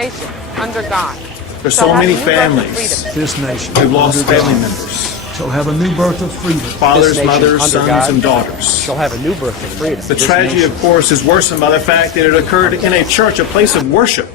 nation under God. There's so many families This nation who've lost under family God members, shall have a new birth of freedom. fathers, This nation mothers, under sons, God and daughters. shall have a new birth of freedom. The This tragedy, nation. of course, is worsened by the fact that it occurred in a church, a place of worship,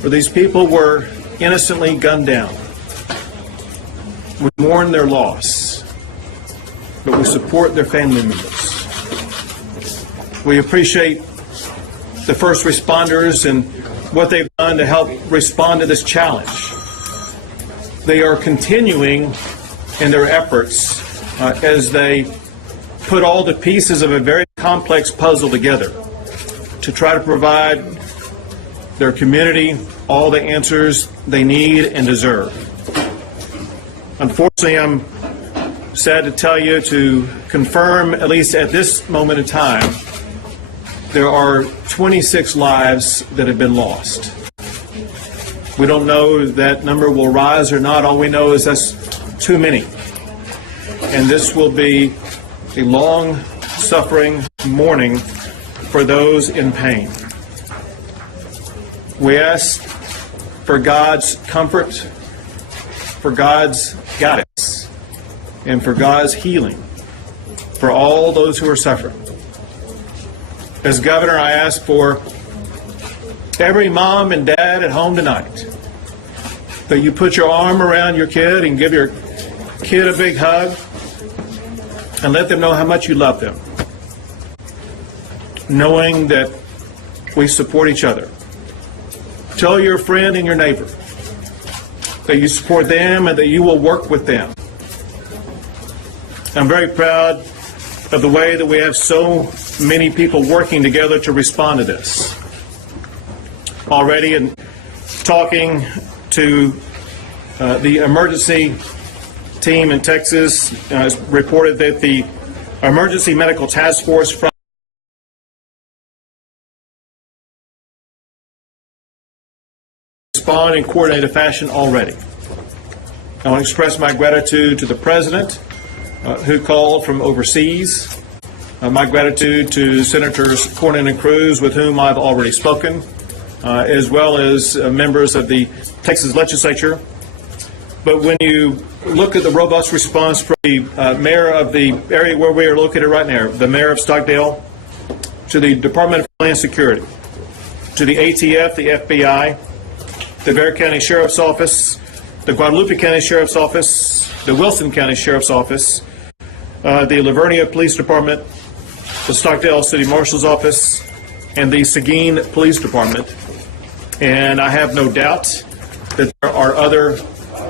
where these people were innocently gunned down. We mourn their loss, but we support their family members. We appreciate the first responders and what they've done to help respond to this challenge. They are continuing in their efforts as they put all the pieces of a very complex puzzle together to try to provide their community all the answers they need and deserve. Unfortunately, I'm sad to tell you, to confirm, at least at this moment in time, there are 26 lives that have been lost. We don't know if that number will rise or not. All we know is that's too many. And this will be a long, suffering mourning for those in pain. We ask for God's comfort, for God's guidance, and for God's healing for all those who are suffering. As governor, I ask for every mom and dad at home tonight that you put your arm around your kid and give your kid a big hug and let them know how much you love them, knowing that we support each other. Tell your friend and your neighbor that you support them and that you will work with them. I'm very proud of the way that we have so many people working together to respond to this. Already, in talking to the emergency team in Texas, it's reported that the Emergency Medical Task Force from respond in coordinated fashion already. I want to express my gratitude to the President who called from overseas. My gratitude to Senators Cornyn and Cruz, with whom I've already spoken, as well as members of the Texas legislature. But when you look at the robust response from the mayor of the area where we are located right now, the mayor of Stockdale, to the Department of Homeland Security, to the ATF, the FBI, the Bexar County Sheriff's Office, the Guadalupe County Sheriff's Office, the Wilson County Sheriff's Office, the Livonia Police Department, the Stockdale City Marshal's Office, and the Seguin Police Department. And I have no doubt that there are other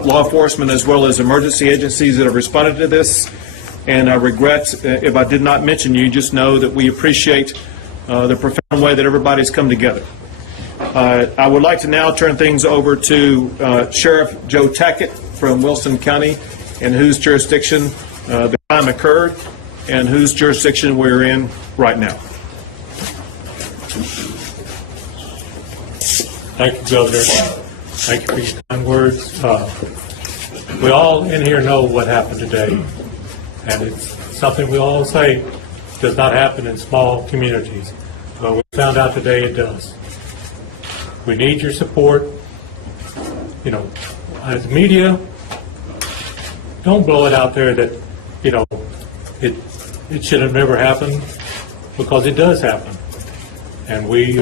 law enforcement as well as emergency agencies that have responded to this. And I regret if I did not mention you. Just know that we appreciate the profound way that everybody's come together. I would like to now turn things over to Sheriff Joe Tackett from Wilson County, in whose jurisdiction the crime occurred and whose jurisdiction we're in right now. Thank you, Governor. Thank you for your kind words. We all in here know what happened today, and it's something we all say does not happen in small communities, but we found out today it does. We need your support. You know, as media, don't blow it out there that, you know, it should have never happened, because it does happen. And we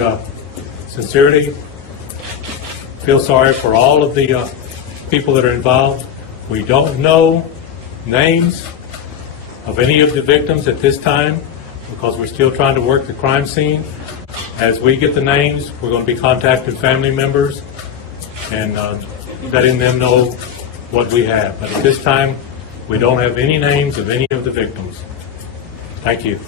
sincerely feel sorry for all of the people that are involved. We don't know names of any of the victims at this time, because we're still trying to work the crime scene. As we get the names, we're going to be contacting family members and letting them know what we have. But at this time, we don't have any names of any of the victims. Thank you.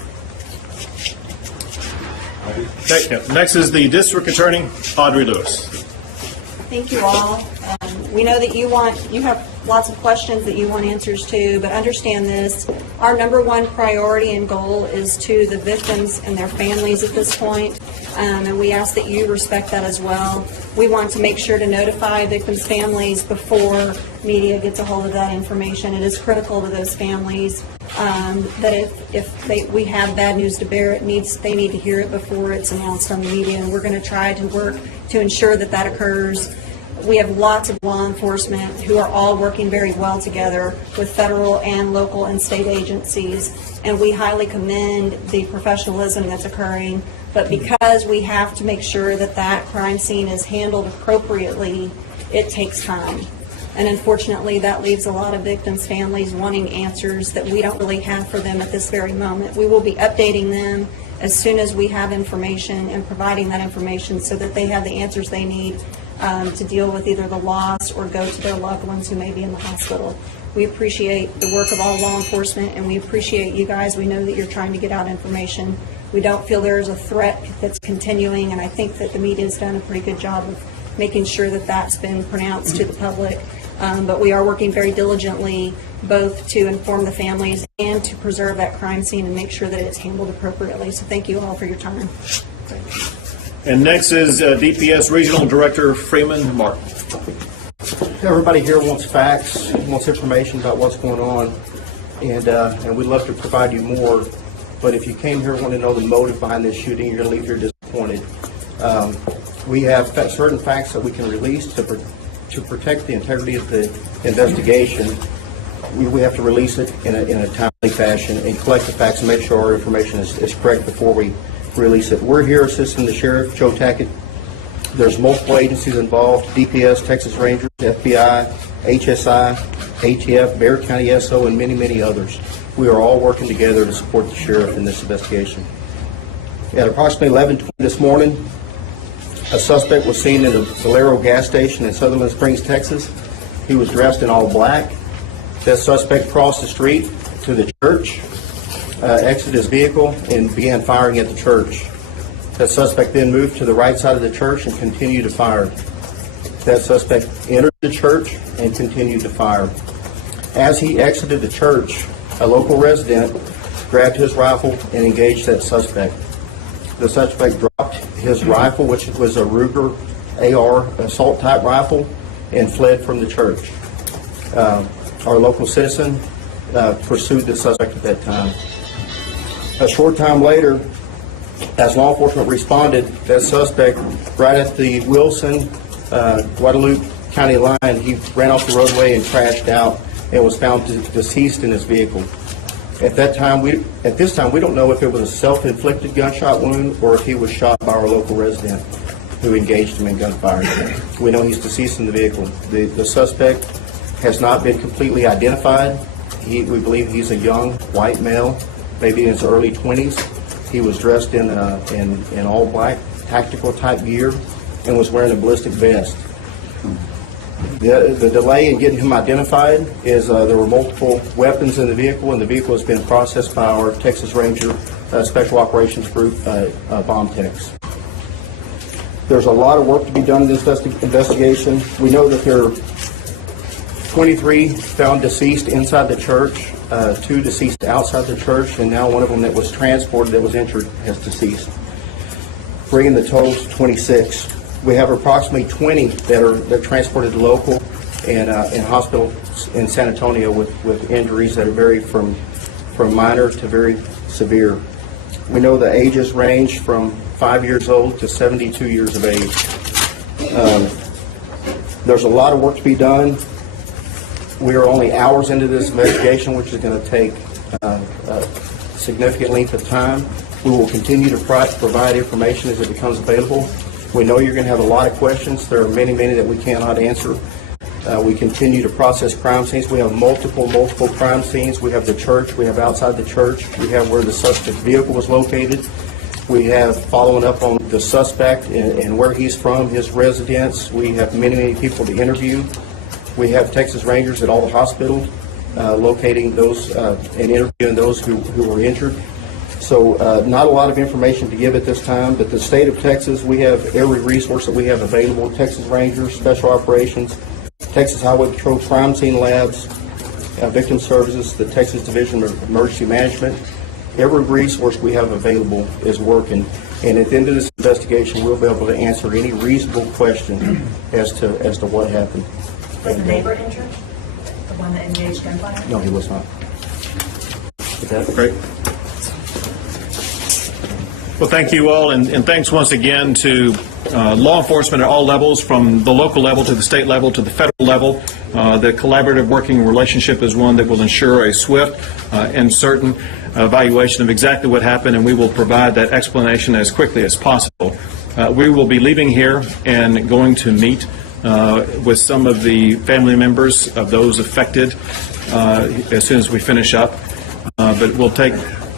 Next is the District Attorney, Audrey Lewis. Thank you all. We know that you have lots of questions that you want answers to, but understand this. Our number one priority and goal is to the victims and their families at this point, and we ask that you respect that as well. We want to make sure to notify victims' families before media gets a hold of that information. It is critical to those families. that we have bad news to bear, they need to hear it before it's announced on the media, and we're going to try to work to ensure that that occurs. We have lots of law enforcement who are all working very well together with federal and local and state agencies, and we highly commend the professionalism that's occurring. But because we have to make sure that that crime scene is handled appropriately, it takes time. And unfortunately, that leaves a lot of victims' families wanting answers that we don't really have for them at this very moment. We will be updating them as soon as we have information and providing that information so that they have the answers they need to deal with either the loss or go to their loved ones who may be in the hospital. We appreciate the work of all law enforcement, and we appreciate you guys. We know that you're trying to get out information. We don't feel there is a threat that's continuing, and I think that the media has done a pretty good job of making sure that that's been pronounced to the public. But we are working very diligently both to inform the families and to preserve that crime scene and make sure that it's handled appropriately. So thank you all for your time. And next is DPS Regional Director Freeman Martin. Everybody here wants facts, wants information about what's going on, and we'd love to provide you more. But if you came here wanting to know the motive behind this shooting, you're going to leave here disappointed. We have certain facts that we can release to protect the integrity of the investigation. We have to release it in a timely fashion and collect the facts and make sure our information is correct before we release it. We're here assisting the Sheriff, Joe Tackett. There's multiple agencies involved: DPS, Texas Rangers, FBI, HSI, ATF, Bexar County SO, and many, many others. We are all working together to support the Sheriff in this investigation. At approximately 11:20 this morning, a suspect was seen at a Valero gas station in Sutherland Springs, Texas. He was dressed in all black. That suspect crossed the street to the church, exited his vehicle, and began firing at the church. That suspect then moved to the right side of the church and continued to fire. That suspect entered the church and continued to fire. As he exited the church, a local resident grabbed his rifle and engaged that suspect. The suspect dropped his rifle, which was a Ruger AR assault type rifle, and fled from the church. Our local citizen pursued the suspect at that time. A short time later, as law enforcement responded, that suspect, right at the Wilson, Guadalupe County line, he ran off the roadway and crashed out and was found deceased in his vehicle. At this time, we don't know if it was a self-inflicted gunshot wound or if he was shot by our local resident who engaged him in gunfire. We know he's deceased in the vehicle. The suspect has not been completely identified. We believe he's a young white male, maybe in his early 20s. He was dressed in all black tactical type gear and was wearing a ballistic vest. The delay in getting him identified is there were multiple weapons in the vehicle, and the vehicle has been processed by our Texas Ranger Special Operations Group, bomb techs. There's a lot of work to be done in this investigation. We know that there are 23 found deceased inside the church, 2 deceased outside the church, and now one of them that was transported that was injured has deceased, bringing the total to 26. We have approximately 20 that are transported to local and in hospitals in San Antonio with injuries that vary from minor to very severe. We know the ages range from 5 years old to 72 years of age. There's a lot of work to be done. We are only hours into this investigation, which is going to take a significant length of time. We will continue to provide information as it becomes available. We know you're going to have a lot of questions. There are many, many that we cannot answer. We continue to process crime scenes. We have multiple crime scenes. We have the church. We have outside the church. We have where the suspect vehicle was located. We have following up on the suspect and where he's from, his residence. We have many, many people to interview. We have Texas Rangers at all the hospitals locating those and interviewing those who were injured. So not a lot of information to give at this time, but the state of Texas, we have every resource that we have available: Texas Rangers, Special Operations, Texas Highway Patrol, Crime Scene Labs, Victim Services, the Texas Division of Emergency Management. Every resource we have available is working, and at the end of this investigation, we'll be able to answer any reasonable question as to what happened. Was the neighbor injured? The one that engaged gunfire? No, he was not. With that, Great. Well, thank you all, and thanks once again to law enforcement at all levels, from the local level to the state level to the federal level. The collaborative working relationship is one that will ensure a swift and certain evaluation of exactly what happened, and we will provide that explanation as quickly as possible. We will be leaving here and going to meet with some of the family members of those affected as soon as we finish up, but we'll take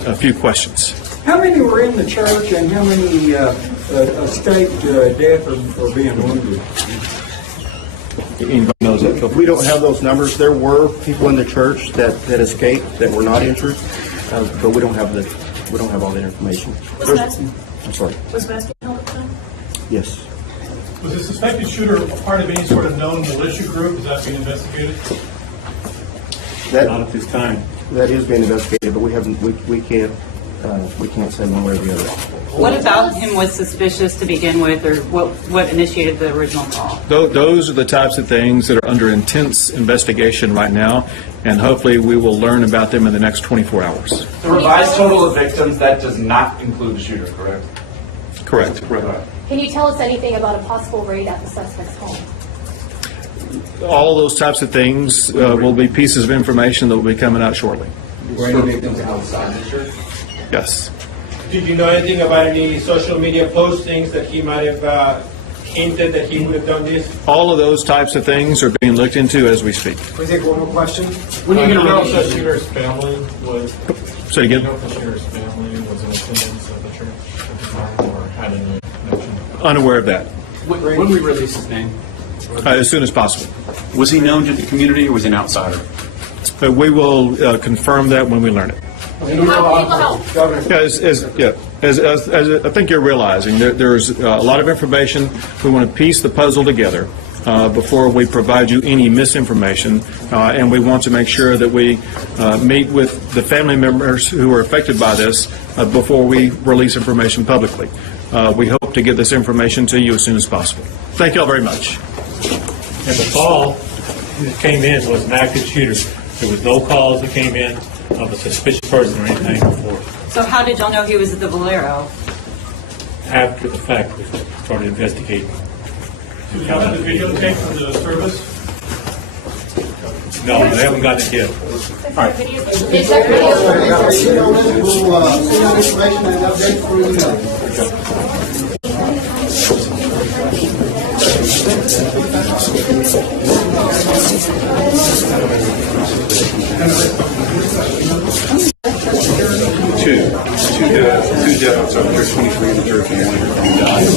a few questions. How many were in the church and how many escaped death or being wounded? Anybody knows that? we don't have those numbers. There were people in the church that escaped that were not injured, but we don't have all that information. I'm sorry. Was Meskin held at the time? Yes. Was the suspected shooter a part of any sort of known militia group? Is that being investigated? That Not at this time. that is being investigated, but we haven't. We can't say one way or the other. What about him was suspicious to begin with, or what initiated the original call? Those are the types of things that are under intense investigation right now, and hopefully we will learn about them in the next 24 hours. The revised total of victims, that does not include the shooter, correct? Correct. Can you tell us anything about a possible raid at the suspect's home? All those types of things will be pieces of information that will be coming out shortly. Were any victims outside the church? Yes. Did you know anything about any social media postings that he might have hinted that he would have done this? All of those types of things are being looked into as we speak. We take one more question. When are you going to know if the shooter's family was? Say again. Do you know if the shooter's family was in attendance of the church at the time, or had any connection? Unaware of that. When we release his name? As soon as possible. Was he known to the community or was he an outsider? But we will confirm that when we learn it. How can people help? As I think you're realizing, there's a lot of information. We want to piece the puzzle together before we provide you any misinformation, and we want to make sure that we meet with the family members who are affected by this before we release information publicly. We hope to get this information to you as soon as possible. Thank you all very much. And the call that came in was an active shooter. There was no calls that came in of a suspicious person or anything before. So how did y'all know he was at the Valero? After the fact, we started investigating. Do you have the videotape from the service? No, they haven't gotten it yet. Is there video? We'll send out information and update for you. Two deaths, so there's 23 in the church and one died.